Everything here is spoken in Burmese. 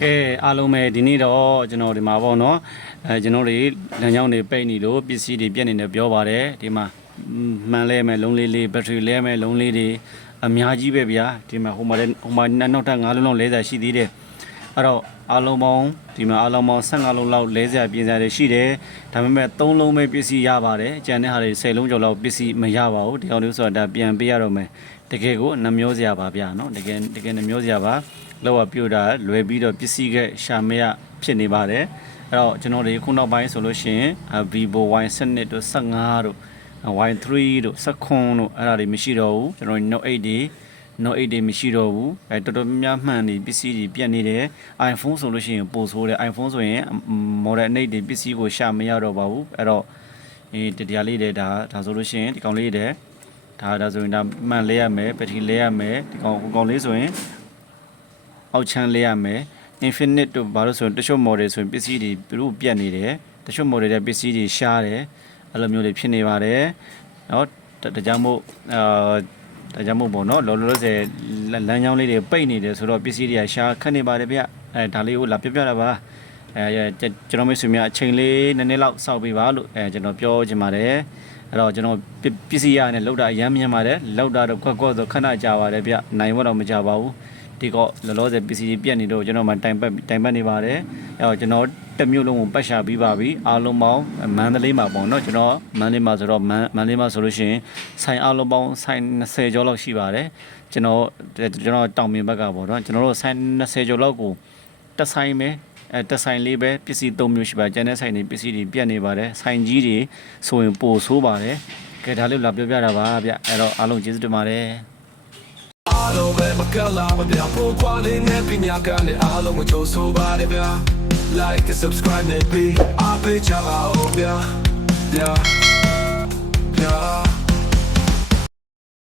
ကဲအားလုံးပဲဒီနေ့တော့ကျွန်တော်ဒီမှာပေါ့နော်အဲကျွန်တော်တွေလမ်းကြောင်းတွေပိတ်နေလို့ပစ္စည်းတွေပြတ်နေတယ်ပြောပါတယ်ဒီမှာမှန်လဲမယ်လုံးလေးလေးဘက်ထရီလဲမယ်လုံးလေးတွေအများကြီးပဲဗျာဒီမှာဟိုမှာလည်းဟိုမှာနောက်ထပ်9လုံးလောက်လဲစရာရှိသေးတယ်အဲ့တော့အားလုံးပေါင်းဒီမှာအားလုံးပေါင်း15လုံးလောက်လဲစရာပြင်စရာတွေရှိတယ်ဒါပေမဲ့3လုံးပဲပစ္စည်းရပါတယ်ကျန်တဲ့ဟာတွေ10လုံးကျော်လောက်ပစ္စည်းမရပါဘူးဒီကောင်လေးဆိုတာဒါပြန်ပေးရတော့မယ်တကယ်ကိုနှမျောစရာပါဗျာနော်တကယ်တကယ်နှမျောစရာပါ လောက်ပြို့တာလွယ်ပြီးတော့ပစ္စည်းကရှာမရဖြစ်နေပါတယ်အဲ့တော့ကျွန်တော်တွေခုနောက်ပိုင်းဆိုလို့ရှိရင်အာ Vivo Y7 တို့15တို့ Y3 တို့16တို့အဲ့ဒါတွေမရှိတော့ဘူးကျွန်တော် Note 8တွေ Note 8တွေမရှိတော့ဘူးအဲတော်တော်များများမှန်နေပစ္စည်းတွေပြတ်နေတယ် iPhone ဆိုလို့ရှိရင်ပိုဆိုးတယ် iPhone ဆိုရင် model အနှိပ်တွေပစ္စည်းကိုရှာမရတော့ပါဘူးအဲ့တော့အေးတရားလေးတွေဒါဒါဆိုလို့ရှိရင်ဒီကောင်လေးတွေဒါဒါဆိုရင်ဒါမှန်လဲရမယ်ဘက်ထရီလဲရမယ်ဒီကောင်ဟိုကောင်လေးဆိုရင် အောက်ချမ်းလေးရမယ် infinite တို့ဘာလို့ဆိုရင်တချို့ model ဆိုရင်ပစ္စည်းတွေသူတို့ပြတ်နေတယ်တချို့ model တဲ့ပစ္စည်းတွေရှားတယ်အဲ့လိုမျိုးတွေဖြစ်နေပါတယ်เนาะဒါကြောင့်မို့အာဒါကြောင့်မို့ပေါ့နော်လောလောဆယ်လမ်းကြောင်းလေးတွေပိတ်နေတယ်ဆိုတော့ပစ္စည်းတွေကရှားခက်နေပါတယ်ဗျအဲဒါလေးကိုလာပြပြတာပါအဲကျွန်တော်မိတ်ဆွေများအချိန်လေးနည်းနည်းလောက်စောက်ပေးပါလို့အဲကျွန်တော်ပြောချင်ပါတယ်အဲ့တော့ကျွန်တော်ပစ္စည်းရနဲ့လောက်တာအရမ်းမြင်ပါတယ်လောက်တာတော့ခွက်ခွက်ဆိုခဏကြာပါတယ်ဗျနိုင်ဘတော့မကြပါဘူး ဒီကလောလောဆယ် PC ပြတ်နေတော့ကျွန်တော်မှတိုင်ပတ်တိုင်ပတ်နေပါတယ်အဲတော့ကျွန်တော်တစ်မျိုးလုံးကိုပတ်ရှာပြီးပါပြီအားလုံးပေါင်းမန္တလေးမှာပေါ့နော်ကျွန်တော်မန္တလေးမှာဆိုတော့မန္မန္တလေးမှာဆိုလို့ရှိရင်ဆိုင်အားလုံးပေါင်းဆိုင်20ကျော်လောက်ရှိပါတယ်ကျွန်တော်ကျွန်တော်တောင်မြင်ဘက်ကပေါ့နော်ကျွန်တော်တို့ဆိုင်20ကျော်လောက်ကိုတက်ဆိုင်ပဲအဲတက်ဆိုင်လေးပဲပစ္စည်း၃မျိုးရှိပါတယ်ကျန်တဲ့ဆိုင်တွေပစ္စည်းတွေပြတ်နေပါတယ်ဆိုင်ကြီးတွေဆိုရင်ပိုဆိုးပါတယ်ကဲဒါလေးလာပြောပြတာပါဗျအဲ့တော့အားလုံးကျေးဇူးတင်ပါတယ် အားလုံးပဲမကလာမပြဖို့ခွာလေးနဲ့ပညာကနဲ့အားလုံးကိုကြိုးဆိုပါတယ်ဗျာ Like and subscribe နဲ့ be အားပေးကြပါဦးဗျာ Yeah Yeah